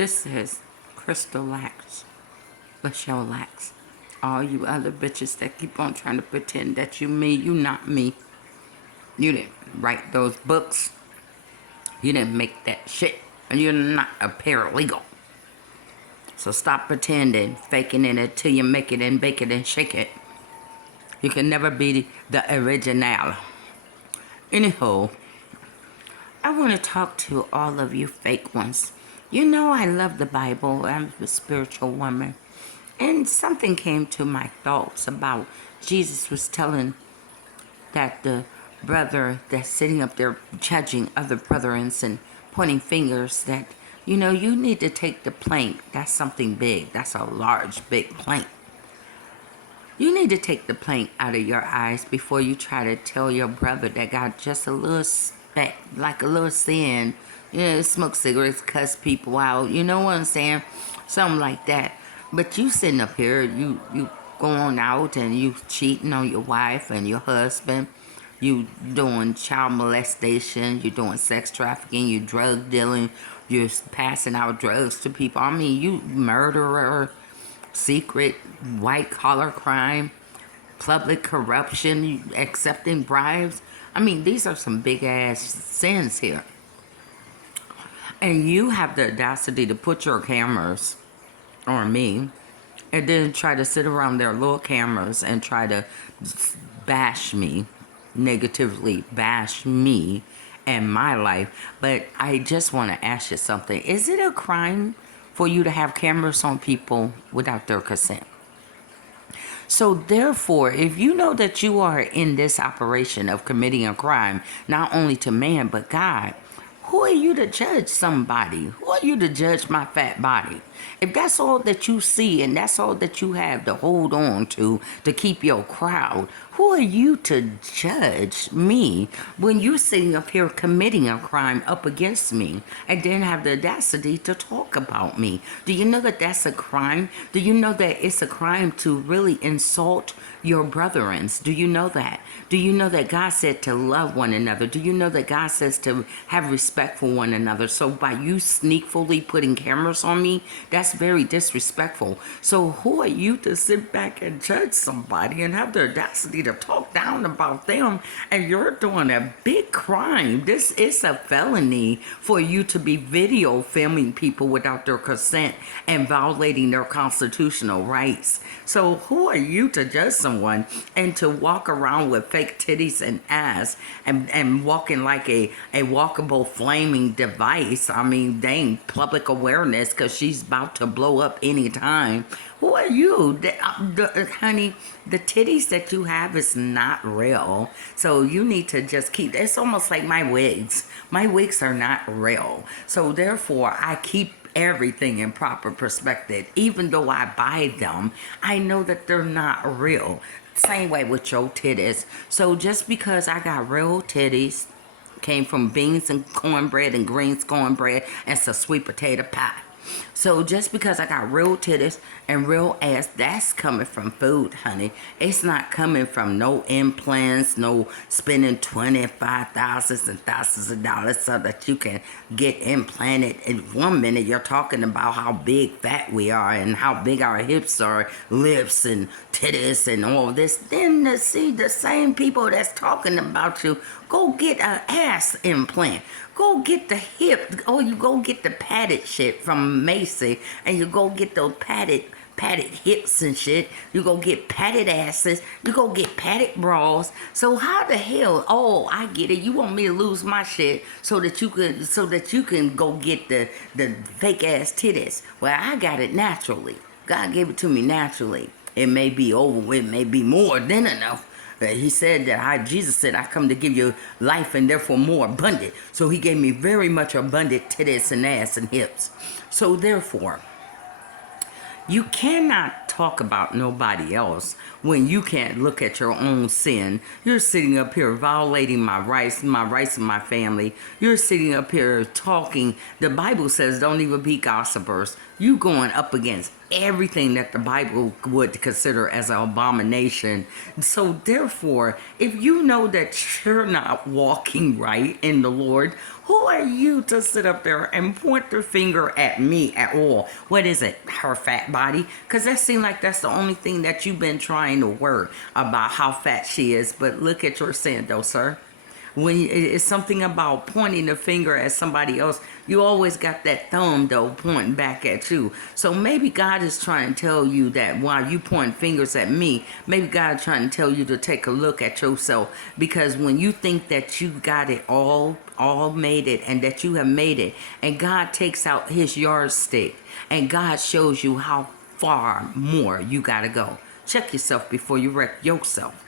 This is Crystal Lax, Lashelle Lax. All you other bitches that keep on trying to pretend that you me, you not me. You didn't write those books. You didn't make that shit. And you're not a paralegal. So stop pretending, faking it until you make it and bake it and shake it. You can never be the original. Anyhow, I want to talk to all of you fake ones. You know I love the Bible. I'm a spiritual woman. And something came to my thoughts about Jesus was telling that the brother that's sitting up there judging other brethren and pointing fingers that, you know, you need to take the plank. That's something big. That's a large, big plank. You need to take the plank out of your eyes before you try to tell your brother that got just a little speck, like a little sin. You know, smoke cigarettes, cuss people out. You know what I'm saying? Something like that. But you sitting up here, you going out and you cheating on your wife and your husband. You doing child molestation. You doing sex trafficking. You drug dealing. You're passing out drugs to people. I mean, you murderer. Secret white collar crime, public corruption, accepting bribes. I mean, these are some big ass sins here. And you have the audacity to put your cameras on me and then try to sit around their little cameras and try to bash me, negatively bash me and my life. But I just want to ask you something. Is it a crime for you to have cameras on people without their consent? So therefore, if you know that you are in this operation of committing a crime, not only to man but God, who are you to judge somebody? Who are you to judge my fat body? If that's all that you see and that's all that you have to hold on to keep your crowd, who are you to judge me when you're sitting up here committing a crime up against me and then have the audacity to talk about me? Do you know that that's a crime? Do you know that it's a crime to really insult your brethren? Do you know that? Do you know that God said to love one another? Do you know that God says to have respect for one another? So by you sneakfully putting cameras on me, that's very disrespectful. So who are you to sit back and judge somebody and have the audacity to talk down about them? And you're doing a big crime. This is a felony for you to be video filming people without their consent and violating their constitutional rights. So who are you to judge someone and to walk around with fake titties and ass and walking like a walkable flaming device? I mean, dang, public awareness, because she's about to blow up anytime. Who are you? Honey, the titties that you have is not real. So you need to just keep, it's almost like my wigs. My wigs are not real. So therefore, I keep everything in proper perspective. Even though I buy them, I know that they're not real. Same way with your titties. So just because I got real titties, came from beans and cornbread and greens cornbread and some sweet potato pie. So just because I got real titties and real ass, that's coming from food, honey. It's not coming from no implants, no spending $25,000 and thousands of dollars so that you can get implanted. In 1 minute, you're talking about how big fat we are and how big our hips are, lips and titties and all this. Then to see the same people that's talking about you, go get an ass implant. Go get the hip, or you go get the padded shit from Macy, and you go get those padded hips and shit. You go get padded asses. You go get padded bras. So how the hell? Oh, I get it. You want me to lose my shit so that you can go get the fake ass titties. Well, I got it naturally. God gave it to me naturally. It may be over. It may be more than enough. He said that Jesus said, I come to give you life and therefore more abundant. So he gave me very much abundant titties and ass and hips. So therefore, you cannot talk about nobody else when you can't look at your own sin. You're sitting up here violating my rights and my family. You're sitting up here talking. The Bible says don't even be gossipers. You going up against everything that the Bible would consider as an abomination. So therefore, if you know that you're not walking right in the Lord, who are you to sit up there and point the finger at me at all? What is it? Her fat body? Because that seems like that's the only thing that you've been trying to worry about, how fat she is. But look at your sin, though, sir. When it's something about pointing the finger at somebody else, you always got that thumb though pointing back at you. So maybe God is trying to tell you that while you point fingers at me, maybe God is trying to tell you to take a look at yourself. Because when you think that you got it all made it, and that you have made it, and God takes out his yardstick and God shows you how far more you gotta go. Check yourself before you wreck yourself.